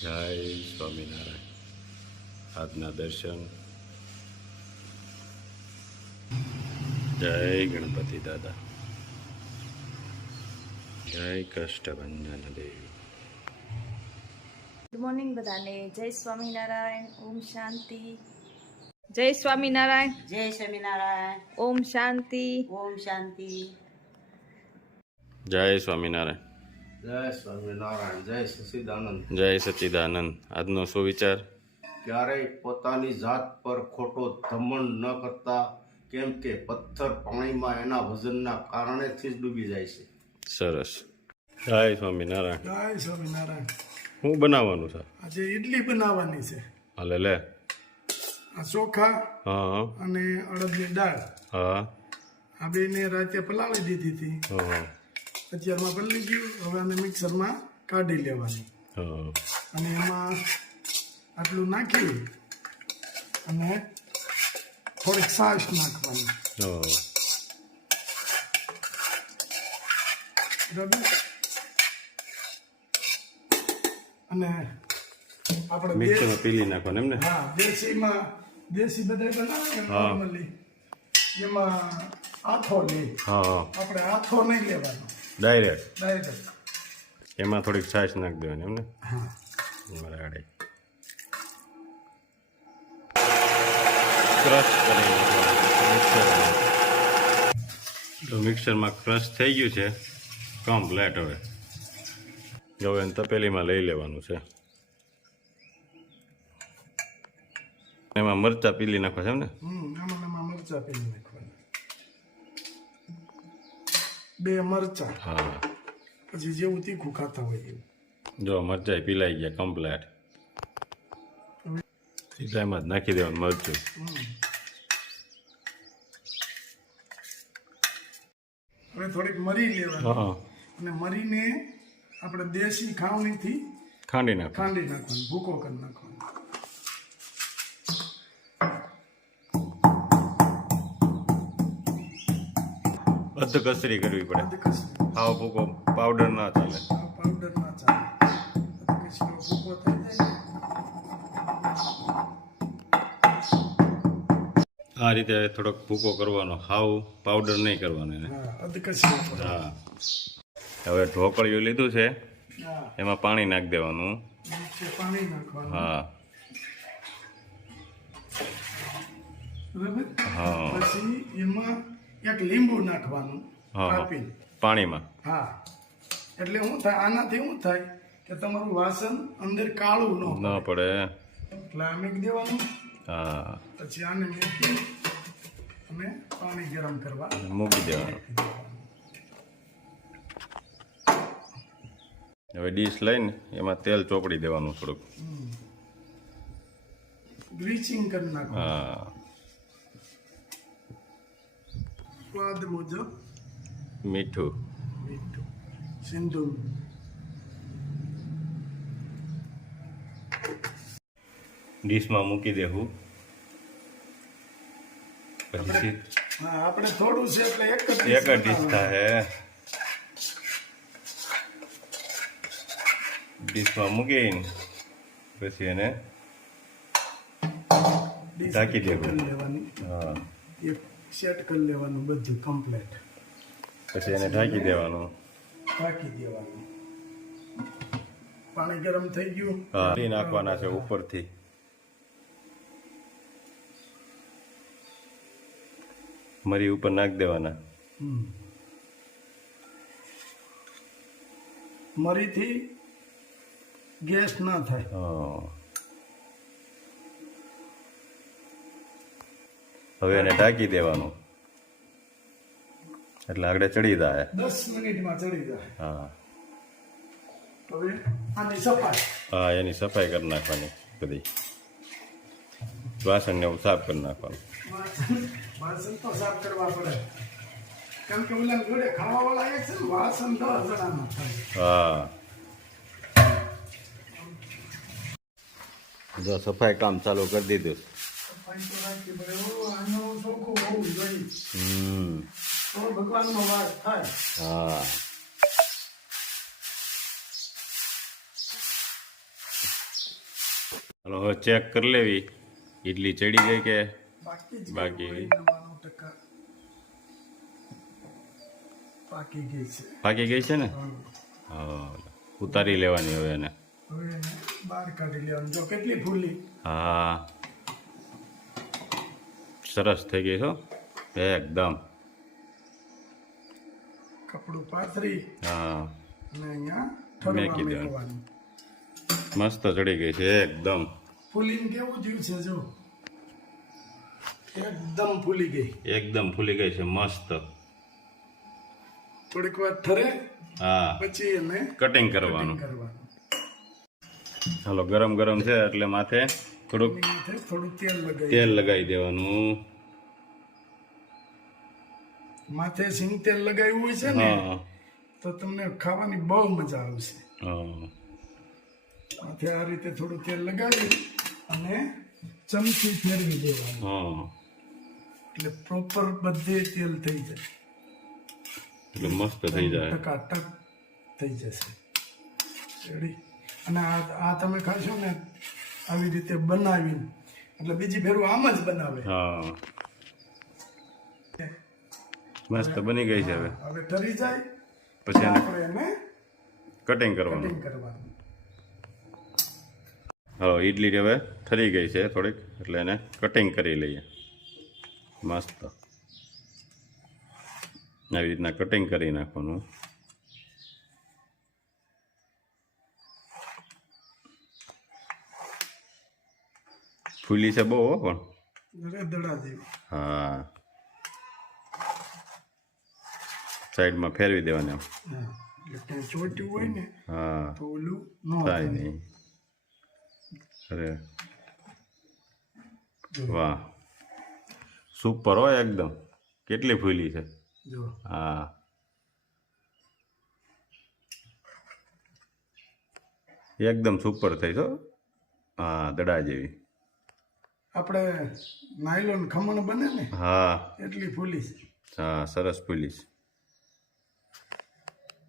જય સ્વામિનારાયણ. આજના દર્શન. જય ગણપતિ દાદા. જય કષ્ટભંજન દેવી. ગુડ મોર્નિંગ બધાને. જય સ્વામિનારાયણ. ઓમ શાંતિ. જય સ્વામિનારાયણ. જય સ્વામિનારાયણ. ઓમ શાંતિ. ઓમ શાંતિ. જય સ્વામિનારાયણ. જય સ્વામિનારાયણ. જય સચ્ચિદાનંદ. જય સચ્ચિદાનંદ. આજનો શું વિચાર? ક્યારેય પોતાની જાત પર ખોટો ધમંડ ન કરતા, કેમ કે પથ્થર પાણીમાં એના વજનના કારણેથી જ ડૂબી જાય છે. સરસ. જય સ્વામિનારાયણ. જય સ્વામિનારાયણ. શું બનાવવાનું છે? આજે ઇડલી બનાવવાની છે. હાલે લે. આ ચોખા હા અને અડદની દાળ હા આ બેને રાતે પલાળી દીધી હતી. હા અત્યારમાં પલળી ગયું. હવે આને મિક્સરમાં કાઢી લેવાની હા અને એમાં આટલું નાખી અને થોડીક છાશ નાખવાની. હા બરાબર. અને આપણે મિક્સરમાં પીલી નાખવાનું એમ ને? હા દેશી બધા બનાવે ને નોર્મલી એમાં આથો લે. હા આપણે આથો નહીં લેવાનો, ડાયરેક્ટ ડાયરેક્ટ. એમાં થોડીક છાશ નાખી દેવાની એમ ને? હા. બરાબર. ક્રશ કરી નાખવાનું. તો મિક્સરમાં ક્રશ થઈ ગયું છે કમ્પ્લેટ. હવે એને તપેલીમાં લઈ લેવાનું છે. એમાં મરચાં પીલી નાખવા છે એમ ને? આમાં મરચા પેલી નાખવાના, 2 મરચા. હા પછી જેવું તીખું ખાતા હોય એવું. જો મરચાં પીલાઈ ગયા કમ્પ્લેટ. સીધા એમાં જ નાખી દેવાનું મરચું. હવે થોડીક મરી લેવાની હા અને મરીને આપણે દેશી ખાવણીથી ખાંડી નાખો. ખાંડી નાખવાનું, ભૂકો કરી નાખવાનો. અધ કસરી કરવી પડે. અધકચરો. હાવ ભૂકો પાવડર ના ચાલે. આ પાવડર ના ચાલે. અધકચરો ભૂકો થઈ જાય આ રીતે થોડોક ભૂકો કરવાનો, હાવ પાવડર નહીં કરવાનો એને. ને. હા, અધકચરો. હા હવે ઢોકળિયું લીધું છે, હા, એમાં પાણી નાખી દેવાનું. નીચે પાણી નાખવાનું. હા બરાબર. હા પછી એમાં એક લીંબુ નાખવાનું હા કાપીને. પાણીમાં. હા, એટલે શું થાય, આનાથી શું થાય કે તમારું વાસણ અંદર કાળું ન ન પડે. એટલે આ મૂકી દેવાનું. હા પછી આને મૂકી અને પાણી ગરમ કરવા મૂકી દેવાનું. હવે ડીશ લઈને એમાં તેલ ચોપડી દેવાનું થોડુંક. બ્લીચિંગ કરી નાખવાનું હા સ્વાદ મુજબ. મીઠું. મીઠું, સિંદૂર. ડીશમાં મૂકી દેવું. પછી હા, આપણે થોડું છે એટલે એક જ એક જ ડીશ થાય. ડીશમાં મૂકીને પછી એને ડીશ ઢાંકી દેવું. કરી લેવાની. હા એક સેટ કરી લેવાનું બધું કમ્પ્લીટ. પછી એને ઢાંકી દેવાનું. ઢાંકી દેવાનું. પાણી ગરમ થઈ ગયું. હા ઘી નાખવાના છે ઉપરથી. મરી ઉપર નાખી દેવાના. મરીથી ગેસ ના થાય. હા હવે એને ઢાંકી દેવાનું એટલે આગળ ચડી જાય. 10 મિનિટમાં ચડી જાય. હા હવે આની સફાઈ. હા એની સફાઈ કરી નાખવાની બધી. વાસણને એવું સાફ કરી નાખવાનું. વાસણ તો સાફ કરવા પડે, કેમ કે ઓલા જોડે ખાવા વાળા એક છે ને, વાસણ 10 જણાના થાય. હા જો સફાઈ કામ ચાલુ કરી દીધું. સફાઈ તો રાખી પડે. આનું ચોખ્ખું હોવું જોઈએ હમ તો ભગવાનનો વાસ થાય. હા હાલો હવે ચેક કરી લેવી ઈડલી ચડી ગઈ કે બાકી જ બાકી. 99% પાકી ગઈ છે. પાકી ગઈ છે ને હા. હા ઉતારી લેવાની હવે એને હવે એને બહાર કાઢી લેવાનું. જો કેટલી ફૂલી. હા સરસ થઈ ગઈ છો એકદમ કપડું પાથરી હા અને અહીંયા મેકી ઠરવા દેવાનું. મેકવાનું. મસ્ત ચડી ગઈ છે એકદમ ફૂલીને કેવું થયું છે જો એકદમ ફૂલી ગઈ. એકદમ ફૂલી ગઈ છે મસ્ત થોડીક વાર ઠરે હા પછી એને કટિંગ કરવાનું કરવાનું. હાલો ગરમ ગરમ છે એટલે માથે થોડુંક એની માથે થોડું તેલ લગાવી તેલ લગાવી દેવાનું માથે સિંગ તેલ લગાવ્યું હોય છે ને હા તો તમને ખાવાની બહુ મજા આવશે. હા માથે આ રીતે થોડું તેલ લગાવી અને ચમચી ફેરવી દેવાનું હા એટલે પ્રોપર બધે તેલ થઈ જાય. એટલે મસ્ત થઈ જાય ટકાટક થઈ જશે. રેડી. અને આ તમે ખાશો ને આવી રીતે બનાવીને એટલે બીજી ફેરું આમ જ બનાવે. હા મસ્ત બની ગઈ છે હવે હવે ઠરી જાય પછી એને આપણે એને કટિંગ કરવાનું કટિંગ કરવાનું. હા ઈડલી હવે ઠરી ગઈ છે થોડીક એટલે એને કટિંગ કરી લઈએ મસ્ત આવી રીતના કટિંગ કરી નાખવાનું ફૂલી છે બહુ હો પણ જરા દડા જેવી. હા સાઈડમાં ફેરવી દેવાની આમ. હા એટલે ત્યાં ચોટ્યું હોય ને હા તો ઓલું ન થાય થાય. નહીં અરે વાહ સુપર હોય એકદમ કેટલી ફૂલી છે જો હા એકદમ સુપર થઈ છો હા દડા જેવી આપણે નાયલોન ખમણ બને ને હા એટલી ફૂલી છે. હા સરસ ફૂલી છે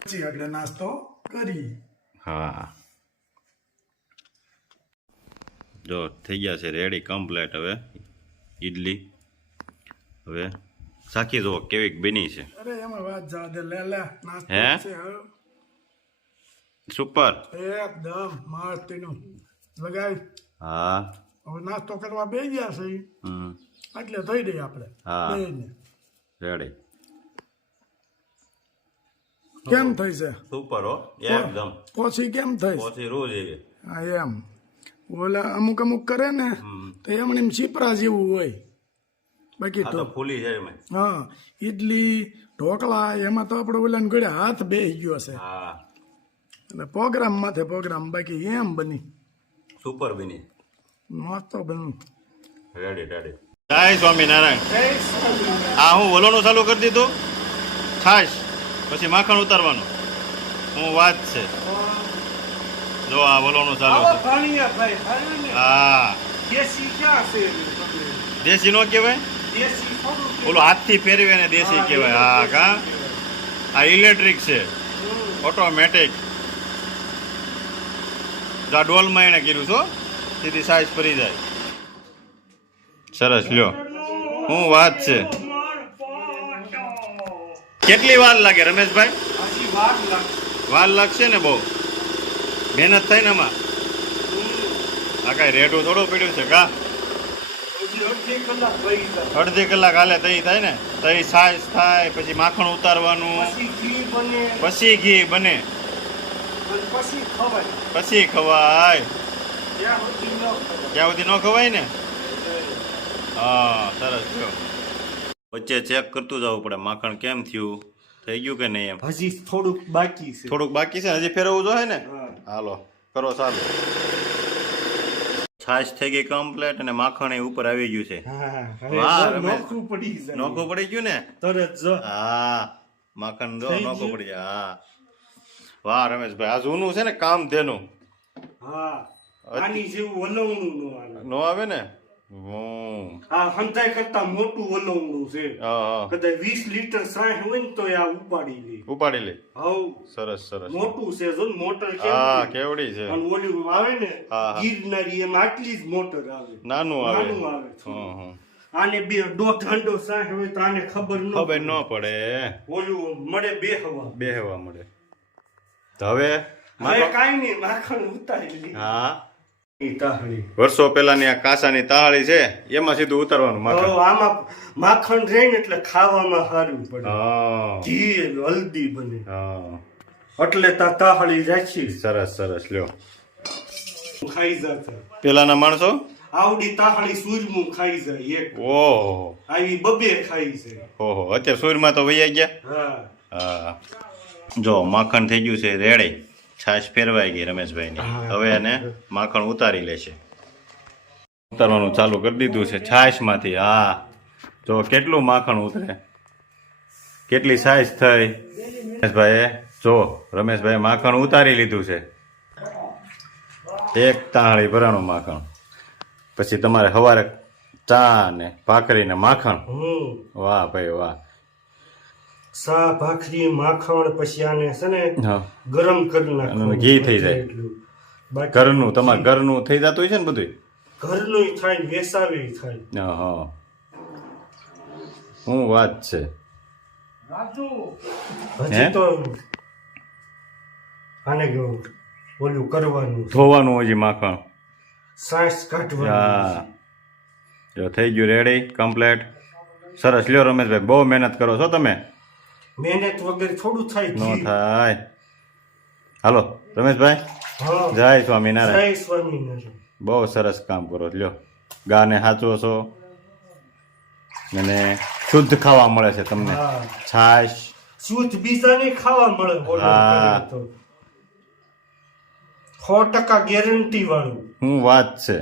પછી એટલે નાસ્તો કરી. હા જો થઈ ગયા છે રેડી કમ્પ્લેટ હવે ઈડલી હવે સાખી જુઓ કેવી બની છે અરે એમાં વાત જવા દે. લે લે નાસ્તો હે? છે હવે. સુપર એકદમ મસ્તીનું લગાવી. હા હવે નાસ્તો કરવા બે ગયા છે હમ એટલે થઈ રહી આપણે હા. બેયને. રેડી કેમ થઈ છે સુપર હો એકદમ પોછી કેમ થઈ છે? પછી રોજ એવી હા એમ ઓલા અમુક અમુક કરે ને તો એમણે એમ ચીપરા જેવું હોય. બાકી આ તો તો ફૂલી જાય મેં હા ઈડલી ઢોકળા એમાં તો આપણે ઓલા ગળે હાથ બેસી ગયો છે હા એટલે પ્રોગ્રામ માથે પ્રોગ્રામ બાકી એમ બની સુપર બની મસ્ત બન્યું. રેડી રેડી જય સ્વામિનારાયણ હા હું વલોનું ચાલુ કરી દીધું ખાસ પછી માખણ ઉતારવાનું હું વાત છે જો આ વલોનું ચાલુ છે હા દેશી નો કહેવાય ઓલો હાથથી ફેરવે ને દેશી કહેવાય હા કા આ ઇલેક્ટ્રિક છે ઓટોમેટિક જા ડોલમાં એને કીધું છો સીધી સાઈઝ ફરી જાય સરસ લ્યો હું વાત છે કેટલી વાર લાગે રમેશભાઈ વાર લાગશે ને બહુ મહેનત થાય ને એમાં આ કઈ રેડું થોડું પડ્યું છે કા અડધી કલાક હાલે તઈ થાય ને તઈ સાઈઝ થાય પછી માખણ ઉતારવાનું પછી ઘી બને પછી ખવાય ત્યાં સુધી ન ખવાય ને હા સરસ જો વચ્ચે ચેક કરતું જવું પડે માખણ કેમ થયું થઈ ગયું કે નહીં એમ હજી થોડુંક બાકી છે. થોડુંક બાકી છે હજી ફેરવવું જોઈએ ને હાલો કરો ચાલો છાશ થઈ ગઈ કમ્પ્લેટ અને માખણ એ ઉપર આવી ગયું છે વાહ, રમેશ. નોખું પડી જાય. નોખું પડી ગયું ને તરત જો હા માખણ જો થઈ નોખું ગયું? પડી જાય હા વાહ રમેશભાઈ આ જૂનું છે ને કામ તેનું હા આની જેવું વલવણું નો આવે. નો આવે ને હમ. આ હંધાઈ કરતા મોટું વલોવણું છે હા હા કદાચ 20 લીટર સાહ હોય ને તો આ ઉપાડી લે ઉપાડી લે હવ સરસ સરસ મોટું છે જો ને મોટર હા કેમ કેવડી છે અને ઓલું આવે ને હા, હા. ગિરનારી એમ આટલી જ મોટર આવે નાનું આવે નાનું આવે હમ, હમ. આને બે દોઢ હંડો સાહ હોય તો આને ખબર ન ખબર ન પડે ઓલું મળે બે હવા બેહવા મળે તો હવે હવે કાંઈ નહીં માખણ ઉતારી લી હા ઈ તાહળી વર્ષો પહેલાની આ કાંસાની તાળી છે એમાં સીધું ઉતારવાનું માખણ હવે આમાં માખણ રહે ને એટલે ખાવામાં સારું પડે હા ઘી હલ્દી બને હા એટલે તાહળી રાખી સરસ સરસ લ્યો ખાઈ જતા પેલાના માણસો આવડી તાહળી સૂરમું ખાઈ જાય એક ઓહો આવી બબે ખાઈ જાય ઓહો અત્યારે સૂરમાં તો વૈયા ગયા હા હા જો માખણ થઈ ગયું છે રેડી છાશ ફેરવાઈ ગઈ રમેશભાઈની હવે એને માખણ ઉતારી લેશે ઉતારવાનું ચાલુ કરી દીધું છે છાશમાંથી હા જો કેટલું માખણ ઉતરે કેટલી સાઈઝ થઈ રમેશભાઈએ જો રમેશભાઈ માખણ ઉતારી લીધું છે એક તાળી ભરાણું માખણ પછી તમારે સવારે ચા ને ભાખરી ને માખણ વાહ ભાઈ વાહ સા ભાખરી માખણ પછી આને છે ને હા ગરમ કરી અને નાખવાનું ઘી થઈ જાય. એટલું. બાકી ઘરનું તમારે ઘરનું થઈ જતું હોય છે ને બધું ઘરનું થાય ને વેસાવી થાય હા શું વાત છે હજી હે? તો આને ઓલું કરવાનું ધોવાનું હજી માખણ સાસ કાઢવાનું હા જો થઈ ગયું રેડી કમ્પ્લેટ સરસ લ્યો રમેશભાઈ બહુ મહેનત કરો છો તમે મહેનત વગર થોડું થાય ન ઘી. થાય હાલો રમેશભાઈ હા જય સ્વામિનારાયણ જય સ્વામિનારાયણ બહુ સરસ કામ કરો લ્યો ગાને સાચવો છો અને શુદ્ધ ખાવા મળે છે તમને હા છાશ શુદ્ધ બીજાને ખાવા મળે ઓલું હા. કરે તો 100% ગેરંટી વાળું શું વાત છે